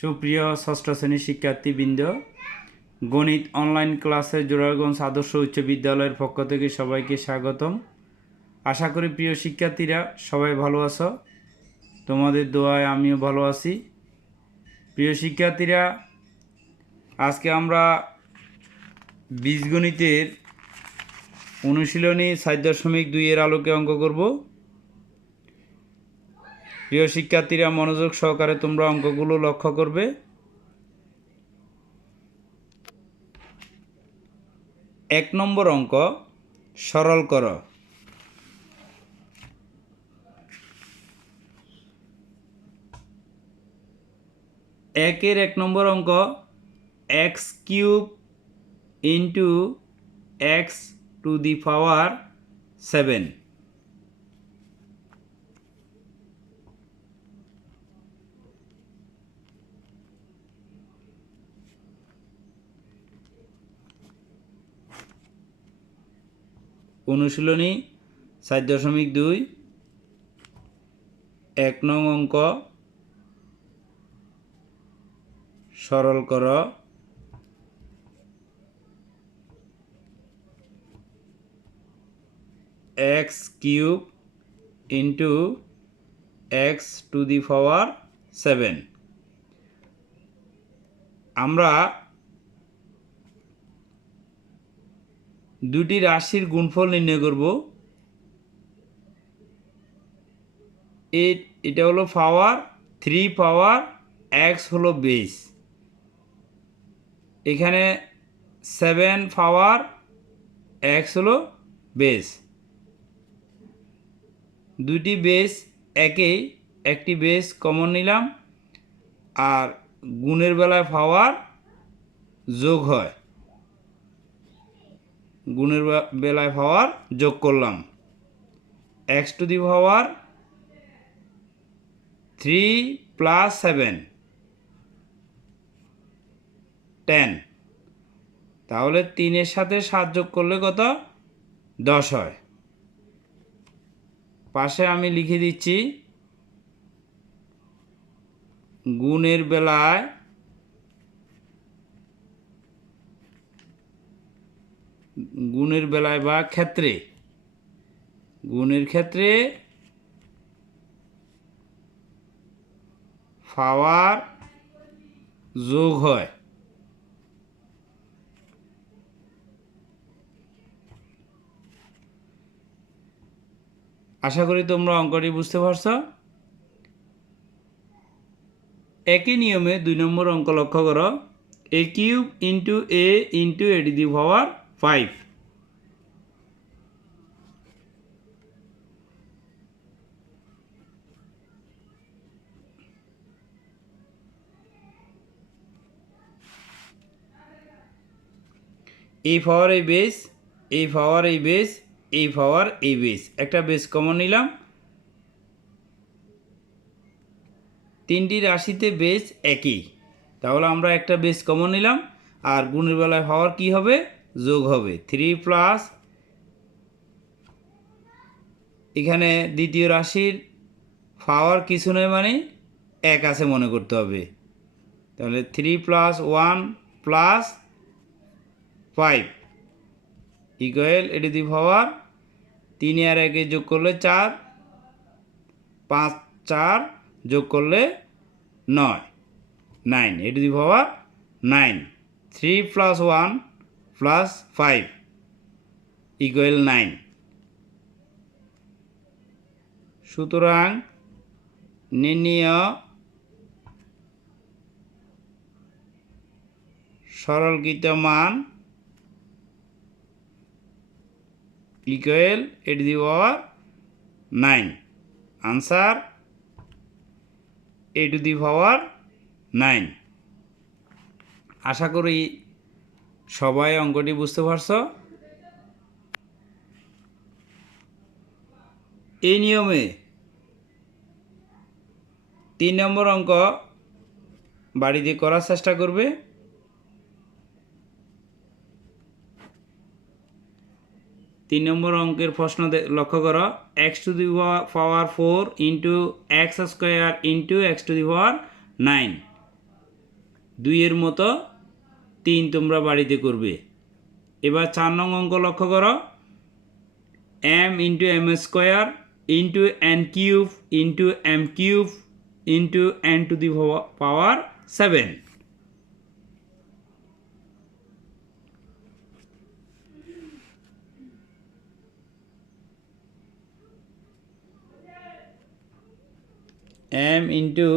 সুপ্রিয় ষষ্ঠ শ্রেণীর শিক্ষার্থীবৃন্দ, গণিত অনলাইন ক্লাসে জোরারগঞ্জ আদর্শ উচ্চ বিদ্যালয়ের পক্ষ থেকে সবাইকে স্বাগতম। আশা করি প্রিয় শিক্ষার্থীরা সবাই ভালো আছো। তোমাদের দোয়ায় আমিও ভালো আছি। প্রিয় শিক্ষার্থীরা, আজকে আমরা বীজগণিতের অনুশীলনী 4.2 এর আলোকে অঙ্ক করব। প্রিয় শিক্ষার্থীরা, মনোযোগ সহকারে তোমরা অঙ্কগুলো লক্ষ্য করবে। এক নম্বর অঙ্ক, সরল করো। একের 1 নম্বর অঙ্ক, x cube into x to the power 7। অনুশীলনী 4.2 1 নং অঙ্ক, সরল কর। X cube into x to the power 7। আমরা দুটি রাশির গুণফল নির্ণয় করব। এটা হলো পাওয়ার 3 পাওয়ার এক্স হলো বেস, এখানে 7 পাওয়ার এক্স হলো বেস। দুটি বেস একই, একটি বেস কমন নিলাম, আর গুণের বেলায় পাওয়ার যোগ হয়, গুণের বেলায় পাওয়ার যোগ করলাম। X to the power 3 plus 7 10, তাহলে 3-এর সাথে 7 যোগ করলে কত? 10 হয়। পাশে আমি লিখে দিচ্ছি, গুণের বেলায় বা ক্ষেত্রে, গুণের ক্ষেত্রে পাওয়ার যোগ হয়। আশা করি তোমরা অঙ্কটি বুঝতে পারছো। একই নিয়মে 2 নম্বর অঙ্ক লক্ষ্য করো। A cube into a to the power 5। এই পাওয়ার এই বেস, এই পাওয়ার এই বেস, এই পাওয়ার এই বেস, একটা বেস কমন নিলাম। তিনটি রাশিতে বেস একই, তাহলে আমরা একটা বেস কমন নিলাম, আর গুণের বেলায় পাওয়ার কি হবে? যোগ হবে। 3 প্লাস, এখানে দ্বিতীয় রাশির পাওয়ার কিছু নয়, মানে 1 আছে মনে করতে হবে। তাহলে 3 plus 1 plus 5 equal a to the power 3 আর 1 যোগ করলে 4, 5 4 যোগ করলে 9 a to the power 9। 3 plus 1 plus 5 equal 9। সুতরাং নির্ণেয় সরলকৃত মান equal a to the power 9। Answer a to the power 9। আশা করি সবাই অঙ্কটি বুঝতে পারছো। এই নিয়মে 3 নম্বর অঙ্ক বাড়িতে করার চেষ্টা করবে। 3 নম্বর অঙ্কের প্রশ্ন লক্ষ্য করো। X to the power 4 into x square into x to the power 9। 2 মতো 3 তোমরা বাড়িতে করবে। এবার 4 নং অঙ্ক লক্ষ্য করো, m into m square into n cube into m cube into n to the power 7। m into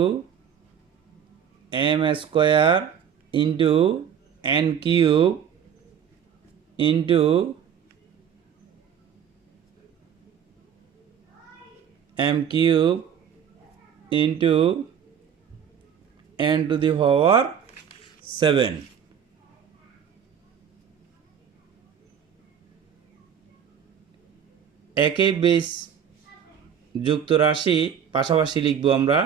m square into n cube into m cube into n to the power 7। একই বেস যুক্ত রাশি পাশাপাশি লিখব আমরা,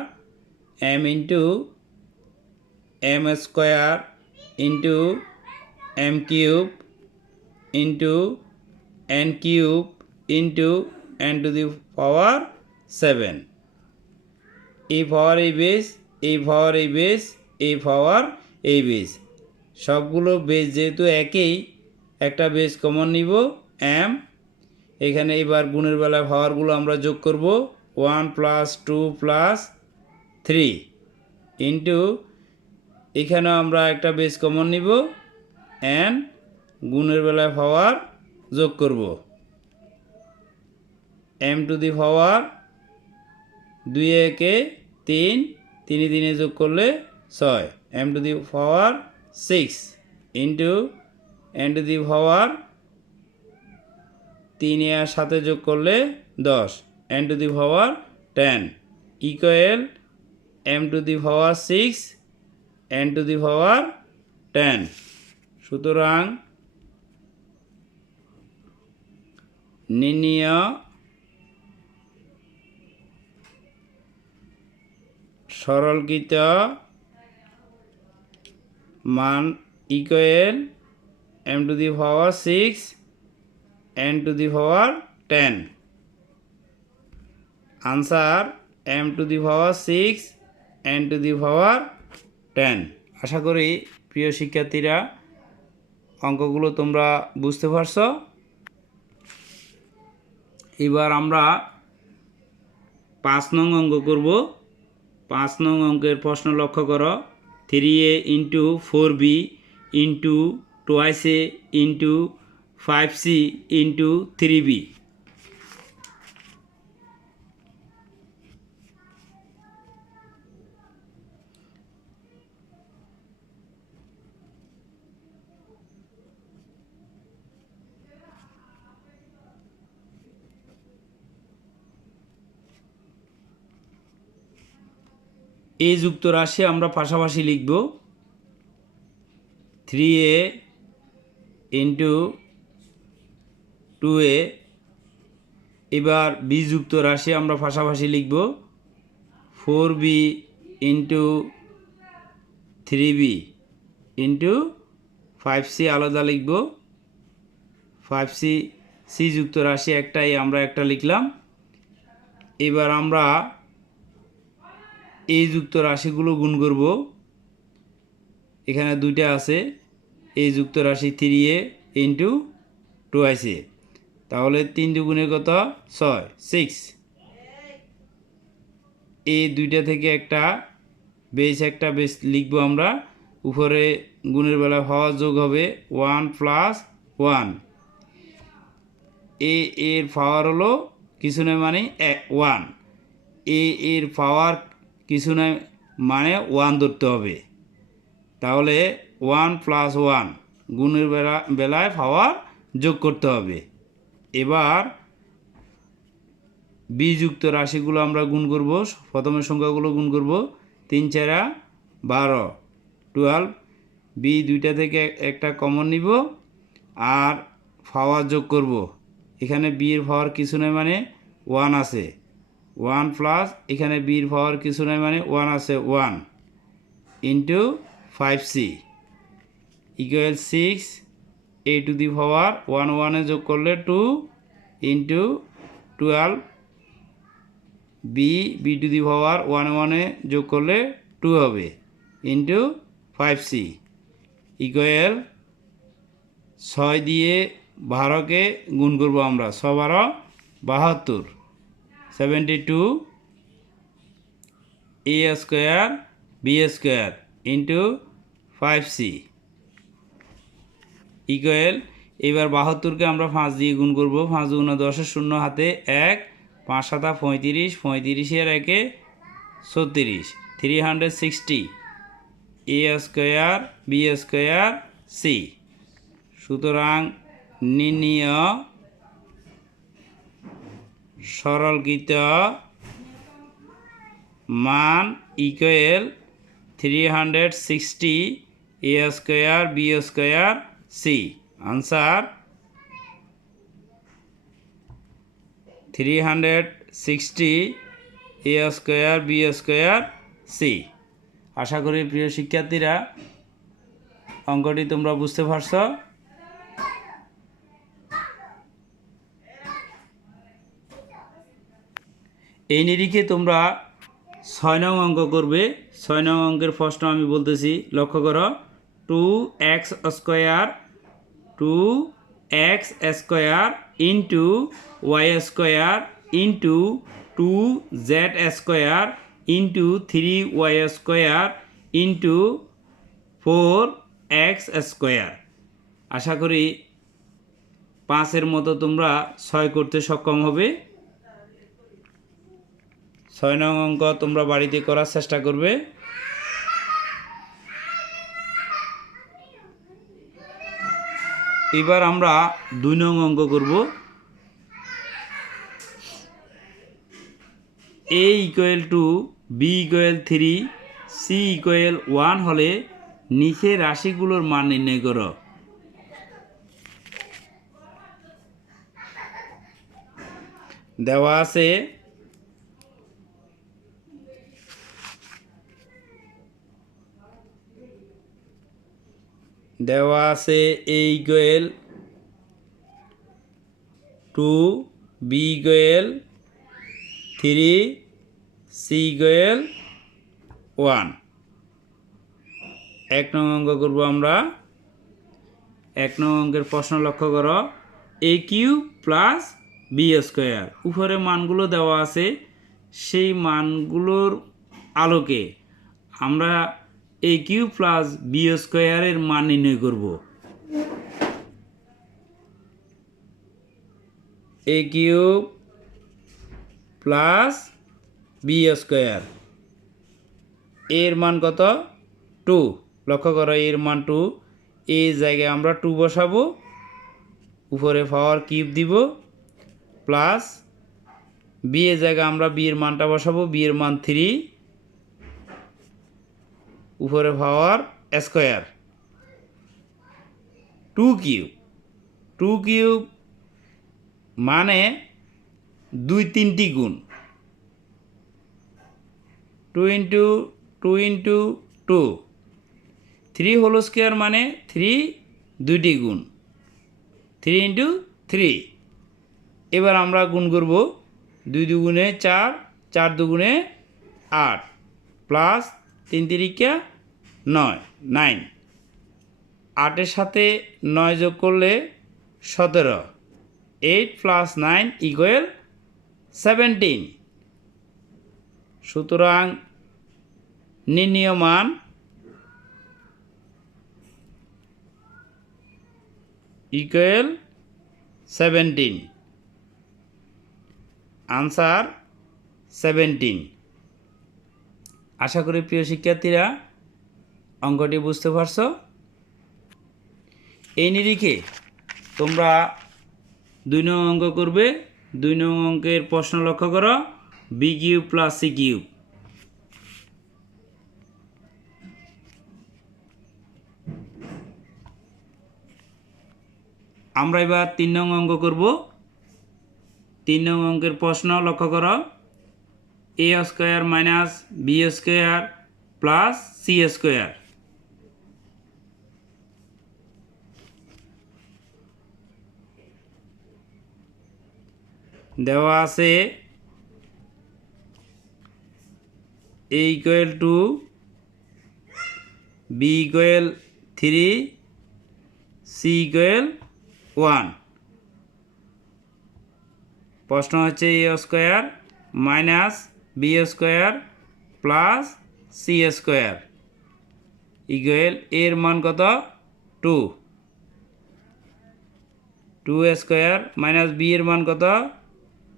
m into m square into m cube into n cube into n to the power 7। এই পাওয়ার এই base, এই পাওয়ার এই বেস, এই পাওয়ার এই বেস, সবগুলো বেস যেহেতু একই, একটা বেস কমন নিব m। এখানে এবার গুণের বেলায় পাওয়ারগুলো আমরা যোগ করব, 1 প্লাস 2 প্লাস 3 ইন্টু এখানেও আমরা একটা বেস কমন নিব n, গুণের বেলায় পাওয়ার যোগ করব, m টু দি পাওয়ার 2 একে 3, 3 3 যোগ করলে 6, m to the power 6 into n to the power 3 এর সাথে যোগ করলে 10, n to the power 10 equal m to the power 6 n to the power 10। সুতরাং নির্ণয় সরলীকৃত মান equal m to the power 6 n to the power 10। Answer m to the power 6 n to the power 10। আশা করি প্রিয় শিক্ষার্থীরা অঙ্কগুলো তোমরা বুঝতে পারছো। এবার আমরা 5 নং অঙ্ক করব। 5 নং অঙ্কের প্রশ্ন লক্ষ্য করো, 3a into 4b into 2a into 5c into 3b। এ যুক্ত রাশি আমরা পাশাপাশি লিখব, 3a ইন্টু 2a। এবার বি যুক্ত রাশি আমরা পাশাপাশি লিখব, 4b into 3b into 5c আলাদা লিখব, 5c। সি যুক্ত রাশি একটাই, আমরা একটা লিখলাম। এবার আমরা এই যুক্ত রাশিগুলো গুণ করব, এখানে দুইটা আছে, এই যুক্ত রাশি 3a ইন্টু 2a, তাহলে 3 দুগুণে কত 6, 6। এই দুইটা থেকে একটা বেস লিখব আমরা, উপরে গুণের বেলা হওয়া যোগ হবে 1 প্লাস 1। এর পাওয়ার হলো কিছু নয় মানে 1, এর পাওয়ার কিছু নয় মানে 1 ধরতে হবে, তাহলে 1 প্লাস 1 গুণের বেলায় পাওয়ার যোগ করতে হবে। এবার বিযুক্ত রাশিগুলো আমরা গুণ করব, প্রথমে সংখ্যাগুলো গুণ করব, 3 4 12, 12। বি দুইটা থেকে একটা কমন নিব আর পাওয়ার যোগ করব, এখানে বি এর পাওয়ার কিছু নয় মানে 1 আছে, 1 প্লাস এখানে বি এর পাওয়ার কিছু নয় মানে 1 আছে, 1 into 5c equal 6 a to the power 1 1 যোগ করলে 2 into 12 b to the power 1 1 যোগ করলে 2 হবে ইন্টু 5c ইকুয়াল 6 দিয়ে 12কে গুণ করব আমরা 6 12 72 72 a square b square into 5c equal এবার 72কে আমরা 5 দিয়ে গুণ করব 5 গুণ 10 শূন্য হাতে 1 5 7 35 35 এর একে 36 360 a square b square c সুতরাং নির্ণীয় সরলীকৃত মান equal 360 a square b square c answer 360 a square b square c আশা করি প্রিয় শিক্ষার্থীরা অঙ্কটি তোমরা বুঝতে পারছো এই নিরিখে তোমরা 6 নং অঙ্ক করবে 6 নং অঙ্কের প্রশ্ন আমি বলতেছি লক্ষ্য করো 2x square 2x square into y square into 2z square into 3y square into 4x square আশা করি 5 এর মতো তোমরা 6 করতে সক্ষম হবে 6 নং অঙ্ক তোমরা বাড়িতে করার চেষ্টা করবে এবার আমরা 2 নং অঙ্ক করব a equal two b equal 3 c equal 1 হলে নিচের রাশিগুলোর মান নির্ণয় করো দেওয়া আছে a equal 2 b equal 3 c equal 1 এক নং অঙ্ক করব আমরা এক নং অঙ্কের প্রশ্ন লক্ষ্য করো a cube plus b square উপরে মানগুলো দেওয়া আছে সেই মানগুলোর আলোকে আমরা a কিউব প্লাস b স্কয়ারের মান নির্ণয় করব a cube plus b square এর মান কত 2 লক্ষ্য করো এর মান 2 এই জায়গায় আমরা 2 বসাবো উপরে পাওয়ার কিউব দিব প্লাস b এর জায়গায় আমরা b এর মানটা বসাবো b এর মান 3 উপরে পাওয়ার স্কয়ার 2 কিউব মানে 2-3টি গুণ 2 ইন্টু 2 ইন্টু 2 3 হোল স্কয়ার মানে 3 দুইটি গুণ 3 ইন্টু 3 এবার আমরা গুণ করব 2 দুগুণে 4 4 দুগুণে 8 প্লাস 3 তিরিকা 9 8 এর সাথে 9 যোগ করলে 17 8 প্লাস 9 ইকুয়াল 17 সুতরাং নির্ণীয় মান ইকুয়াল 17 আনসার 17 আশা করি প্রিয় শিক্ষার্থীরা অঙ্কটি বুঝতে পারছো এই নিরিখে তোমরা 2 নং অঙ্ক করবে 2 নং অঙ্কের প্রশ্ন লক্ষ্য করো b cube plus c cube আমরা এবার 3 নং অঙ্ক করব 3 নং অঙ্কের প্রশ্ন লক্ষ্য করো a square minus b square plus c square দেওয়া আছে a equal to b equal 3, c equal 1। প্রশ্ন হচ্ছে a square minus b square plus c square equal এর মান কত? 2। 2 স্কোয়ার মাইনাস বি এর মান কত?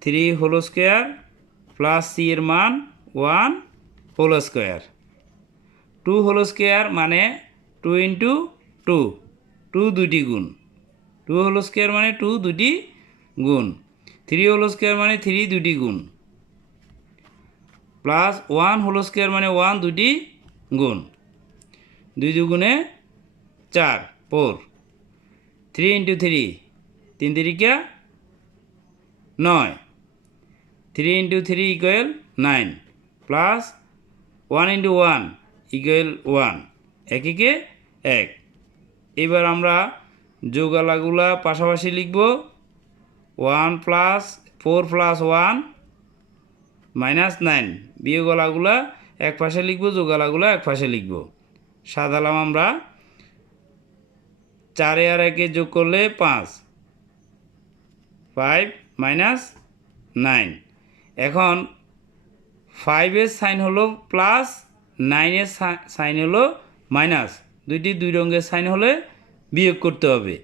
3 হোল স্কোয়ার প্লাস সি এর মান 1 হোল স্কোয়ার। 2 হোল স্কোয়ার মানে 2 ইন্টু 2, 2 দুইটি গুণ। 2 হোল স্কোয়ার মানে 2 দুটি গুণ। 3 হোল স্কোয়ার মানে 3 দুটি গুণ, প্লাস 1 হোল স্কোয়ার মানে 1 দুটি গুণ। 2 দুগুণে 4, 4। 3 into 3, 3 তিরিকা 9। 3 into 3 equal 9, plus 1 into 1 equal 1, একে 1। এবার আমরা যোগালাগুলা পাশাপাশি লিখব। 1 প্লাস 4 প্লাস 1 মাইনাস 9, বিয়োগলাগুলা এক পাশে লিখব, যোগালাগুলা এক পাশে লিখব। সাধালাম আমরা 4 আর 1 যোগ করলে 5, 5 মাইনাস 9। এখন 5 এর সাইন হলো প্লাস, 9 এর সাইন হলো মাইনাস। দুইটি দুই রঙের সাইন হলে বিয়োগ করতে হবে।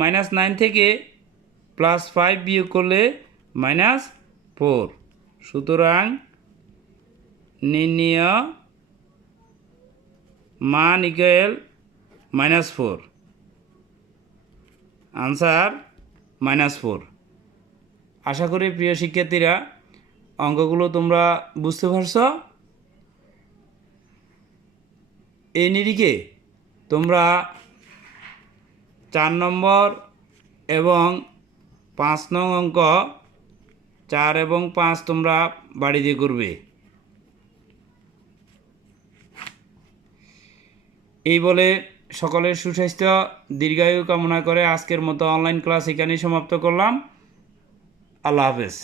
মাইনাস 9 থেকে প্লাস 5 বিয়োগ করলে মাইনাস 4। সুতরাং নির্ণয় মান ইকুয়াল -4। আনসার -4। আশা করি প্রিয় শিক্ষার্থীরা অঙ্কগুলো তোমরা বুঝতে পারছ। এই নিরিখে তোমরা 4 নম্বর এবং 5 নং অঙ্ক 4 এবং 5 তোমরা বাড়িতে করবে। এই বলে সকলের সুস্বাস্থ্য দীর্ঘায়ু কামনা করে আজকের মতো অনলাইন ক্লাস এখানেই সমাপ্ত করলাম। আল্লাহ হাফেজ।